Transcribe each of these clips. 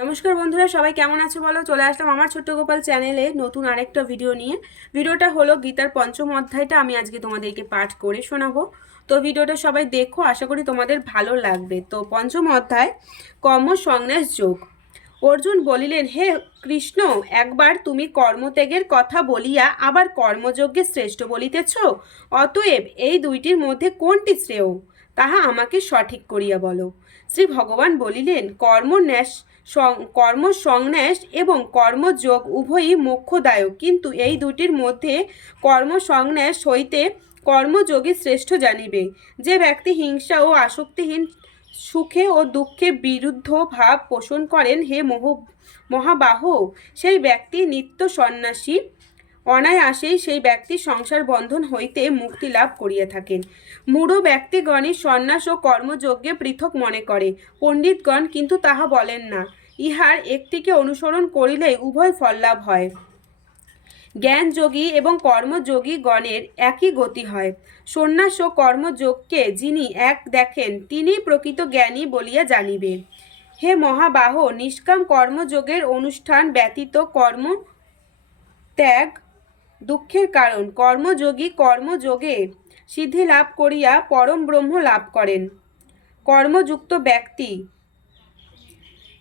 নমস্কার বন্ধুরা, সবাই কেমন আছো বলো? চলে আসলাম আমার ছোট্ট গোপাল চ্যানেলে নতুন আরেকটা ভিডিও নিয়ে। ভিডিওটা হলো গীতার পঞ্চম অধ্যায়টা, আমি আজকে তোমাদেরকে পাঠ করে শোনাবো। তো ভিডিওটা সবাই দেখো, আশা করি তোমাদের ভালো লাগবে। তো পঞ্চম অধ্যায়, কর্ম সংন্যাস যোগ। অর্জুন বলিলেন, হে কৃষ্ণ, একবার তুমি কর্মত্যাগের কথা বলিয়া আবার কর্মযজ্ঞে শ্রেষ্ঠ বলিতেছ? অতএব এই দুইটির মধ্যে কোনটি শ্রেয়? তাহা আমাকে সঠিক করিয়া বলো। শ্রী ভগবান বলিলেন কর্মন্যাস সং- কর্ম সংন্যাস এবং কর্মযোগ উভয়ই মুখ্যদায়ক কিন্তু এই দুটির মধ্যে কর্ম সংন্যাস হইতে কর্মযোগী শ্রেষ্ঠ জানিবে। যে ব্যক্তি হিংসা ও আসক্তিহীন সুখে ও দুঃখে বিরুদ্ধ ভাব পোষণ করেন হে মহু, মহাবাহ, সেই ব্যক্তি নিত্য সন্ন্যাসী অনায়াসেই সেই ব্যক্তি সংসার বন্ধন হইতে মুক্তি লাভ করিয়া থাকেন। মূঢ় ব্যক্তিগণই সন্ন্যাস ও কর্মযজ্ঞে পৃথক মনে করে। পণ্ডিতগণ কিন্তু তাহা বলেন না। ইহার একটিকে অনুসরণ করিলেই উভয় ফললাভ হয়। জ্ঞানযোগী এবং কর্মযোগী গণের একই গতি হয়। সন্ন্যাস ও কর্মযোগকে যিনি এক দেখেন তিনি প্রকৃত জ্ঞানী বলিয়া জানিবে। হে মহাবাহ, নিষ্কাম কর্মযোগের অনুষ্ঠান ব্যতীত কর্ম ত্যাগ দুঃখের কারণ, কর্মযোগী কর্মযোগে সিদ্ধি লাভ করিয়া পরম ব্রহ্ম লাভ করেন। কর্মযুক্ত ব্যক্তি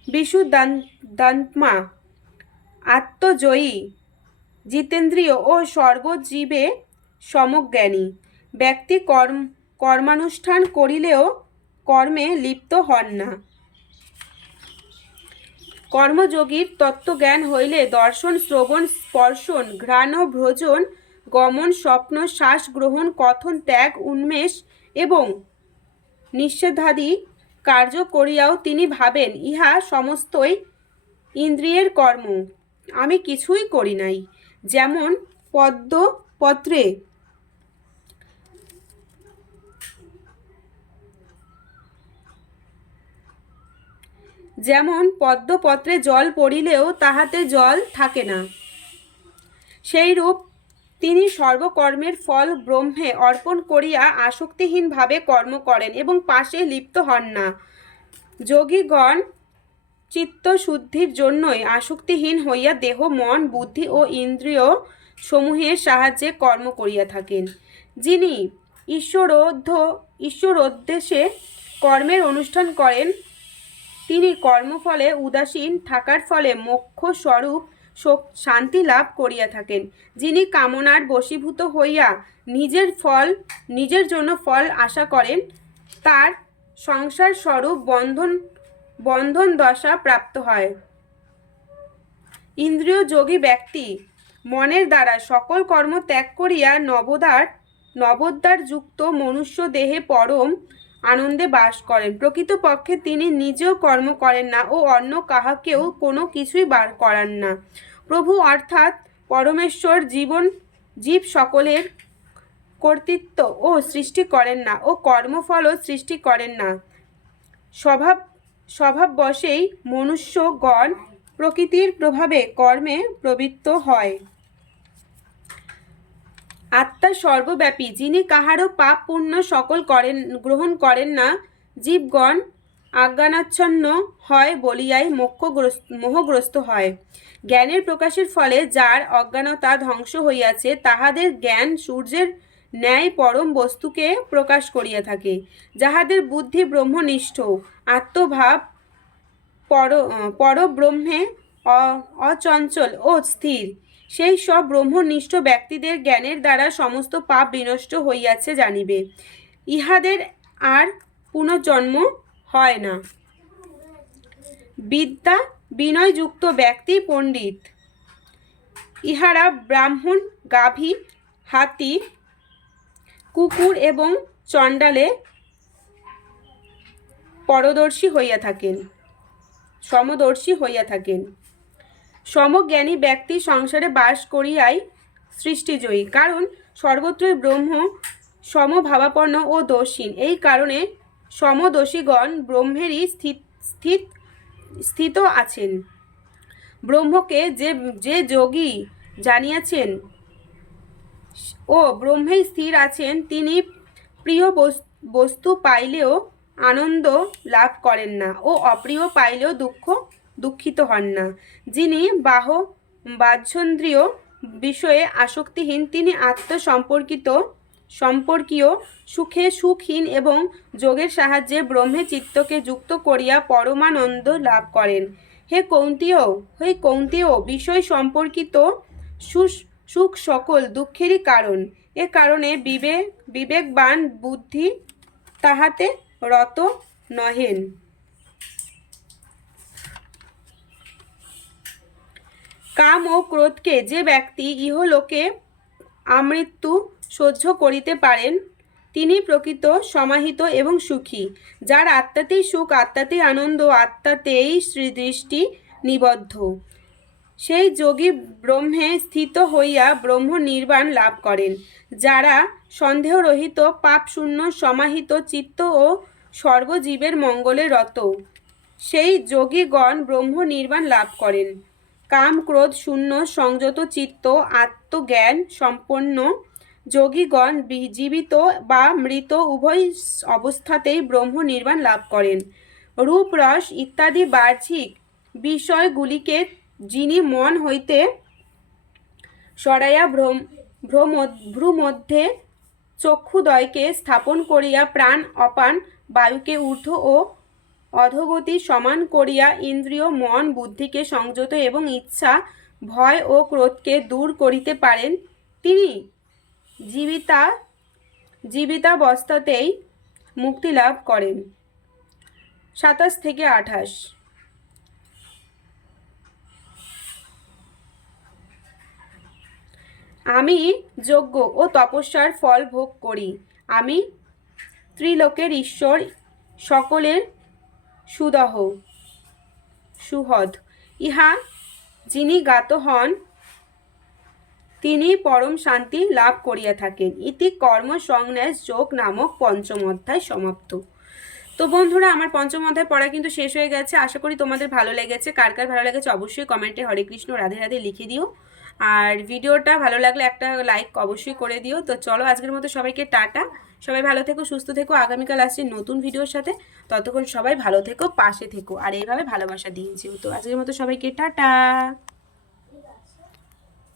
বিশুদ্ধাত্মা আত্মজয়ী, জিতেন্দ্রীয় ও সর্বজীবে সমজ্ঞানী। ব্যক্তি কর্ম, কর্মানুষ্ঠান করিলেও কর্মে লিপ্ত হন না। কর্মযোগীর তত্ত্বজ্ঞান হইলে দর্শন, শ্রবণ, স্পর্শন, ঘ্রাণ, ভ্রজন, গমন, স্বপ্ন, শ্বাস গ্রহণ, কথন, ত্যাগ, উন্মেষ এবং নিষেধাদি কার্য করিয়াও তিনি ভাবেন, ইহা সমস্তই ইন্দ্রিয়ের কর্ম। আমি কিছুই করি নাই। যেমন পদ্মপত্রে যেমন পদ্মপত্রে জল পড়িলেও তাহাতে জল থাকে না। সেইরূপ তিনি সর্বকর্মের ফল ব্রহ্মে অর্পণ করিয়া আসক্তিহীনভাবে কর্ম করেন এবং পাশে লিপ্ত হন না। যোগীগণ চিত্তশুদ্ধির জন্যই আসক্তিহীন হইয়া দেহ, মন, বুদ্ধি ও ইন্দ্রিয় সমূহের সাহায্যে কর্ম করিয়া থাকেন। যিনি ঈশ্বরোদ্ধ, ঈশ্বরোদ্দেশে কর্মের অনুষ্ঠান করেন তিনি কর্মফলে উদাসীন থাকার ফলে মোক্ষ স্বরূপ শান্তি লাভ করিয়া থাকেন। যিনি কামনার বশীভূত হইয়া নিজের ফল, নিজের জন্য ফল আশা করেন, তার সংসার স্বরূপ বন্ধন বন্ধন দশা প্রাপ্ত হয়। ইন্দ্রিয় যোগী ব্যক্তি মনের দ্বারা সকল কর্ম ত্যাগ করিয়া নবদার, নবোদ্বার যুক্ত মনুষ্য দেহে পরম আনন্দে বাস করেন। প্রকৃতপক্ষে তিনি নিজেও কর্ম করেন না ও অন্য কাহাকেও কোনো কিছুই বার করান না। প্রভু অর্থাৎ পরমেশ্বর জীবন, জীব সকলের কর্তৃত্ব ও সৃষ্টি করেন না ও কর্মফলও সৃষ্টি করেন না। স্বভাব, স্বভাববশেই মনুষ্যগণ প্রকৃতির প্রভাবে কর্মে প্রবৃত্ত হয়। আত্মা সর্বব্যাপী, যিনি কাহারও পাপ পুণ্য সকল করেন, গ্রহণ করেন না, জীবগণ আজ্ঞানাচ্ছন্ন হয় বলিয়াই মোক্ষগ্রস্ত, মোহগ্রস্ত হয়। জ্ঞানের প্রকাশের ফলে যার অজ্ঞানতা ধ্বংস হইয়াছে, তাহাদের জ্ঞান সূর্যের ন্যায় পরম বস্তুকে প্রকাশ করিয়া থাকে, যাহাদের বুদ্ধি ব্রহ্মনিষ্ঠ। আত্মভাব পর, পরব্রহ্মে অচঞ্চল ও স্থির। সেই সব ব্রহ্মনিষ্ঠ ব্যক্তিদের জ্ঞানের দ্বারা সমস্ত পাপ বিনষ্ট হইয়াছে জানিবে। ইহাদের আর পুনর্জন্ম হয় না। বিদ্যা বিনয়যুক্ত ব্যক্তি পণ্ডিত। ইহারা ব্রাহ্মণ, গাভী, হাতি, কুকুর এবং চণ্ডালে পরদর্শী হইয়া থাকেন, সমদর্শী হইয়া থাকেন। সমজ্ঞানী ব্যক্তি সংসারে বাস করিয়াই সৃষ্টিজয়ী। কারণ সর্বত্রই ব্রহ্ম সমভাবাপন্ন ও দোষীন এই কারণে সমদোষীগণ ব্রহ্মেরই স্থিত স্থিত স্থিত আছেন। ব্রহ্মকে যে যে যোগী জানিয়াছেন ও ব্রহ্মে স্থির আছেন, তিনি প্রিয় বস- বস্তু পাইলেও আনন্দ লাভ করেন না ও অপ্রিয় পাইলেও দুঃখ দুঃখিত হন না। যিনি বাহ বাহ্যন্দ্রিয় বিষয়ে আসক্তিহীন, তিনি আত্মসম্পর্কিত, সম্পর্কীয়, সুখে সুখহীন এবং যোগের সাহায্যে ব্রহ্মে চিত্তকে যুক্ত করিয়া পরমানন্দ লাভ করেন। হে কৌন্তীয় হে কৌন্তীয়, বিষয় সম্পর্কিত সুখ সকল দুঃখেরই কারণ। এ কারণে বিবেক বিবেকবান বুদ্ধি তাহাতে রত নহেন। কাম ও ক্রোধকে যে ব্যক্তি ইহলোকে আমৃত্যু সহ্য করিতে পারেন, তিনি প্রকৃত সমাহিত এবং সুখী। যার আত্মাতেই সুখ, আত্মাতেই আনন্দ, আত্মাতেই দৃষ্টি নিবদ্ধ। সেই যোগী ব্রহ্মে স্থিত হইয়া ব্রহ্ম নির্বাণ লাভ করেন, যারা সন্দেহরহিত, পাপশূন্য, সমাহিত চিত্ত ও সর্বজীবের মঙ্গলে রত। সেই যোগীগণ ব্রহ্ম নির্বাণ লাভ করেন। কাম ক্রোধ শূন্য, সংযত চিত্ত, আত্মজ্ঞান, সম্পন্ন যোগীগণ জীবিত বা মৃত উভয় অবস্থাতেই ব্রহ্ম নির্বাণ লাভ করেন। রূপ রস ইত্যাদি বাহ্যিক বিষয়গুলিকে যিনি মন হইতে সরাইয়া ভ্রম ভ্রুমধ্যে চক্ষুদয়কে স্থাপন করিয়া প্রাণ অপান বায়ুকে ঊর্ধ্ব ও অধোগতি সমান করিয়া ইন্দ্রিয় মন বুদ্ধিকে সংযত এবং ইচ্ছা, ভয় ও ক্রোধকে দূর করিতে পারেন তিনি। জীবিতা, জীবিতাবস্থাতেই মুক্তি লাভ করেন। সাতাশ থেকে আঠাশ। আমি যজ্ঞ ও তপস্যার ফল ভোগ করি। আমি ত্রিলোকের ঈশ্বর, সকলের সুদহ, সুহদ। ইহা যিনি জ্ঞাত হন, তিনি পরম শান্তি লাভ করিয়া থাকেন। ইতি কর্ম সংন্যাস যোগ নামক পঞ্চম অধ্যায় সমাপ্ত। তো বন্ধুরা, আমার পঞ্চম অধ্যায় পড়া কিন্তু শেষ হয়ে গেছে। আশা করি তোমাদের ভালো লেগেছে। কার কার ভালো লেগেছে অবশ্যই কমেন্টে হরে কৃষ্ণ, রাধে রাধে লিখে দিও। আর ভিডিওটা ভালো লাগলে একটা লাইক অবশ্যই করে দিও। তো চলো আজকের মতো সবাইকে টাটা। সবাই ভালো থেকো, সুস্থ থেকো। আগামীকাল আসছি নতুন ভিডিওর সাথে। ততক্ষণ সবাই ভালো থেকো, পাশে থেকো। আর এইভাবে ভালোবাসা দিয়েছি। তো আজকের মতো সবাইকে টাটা।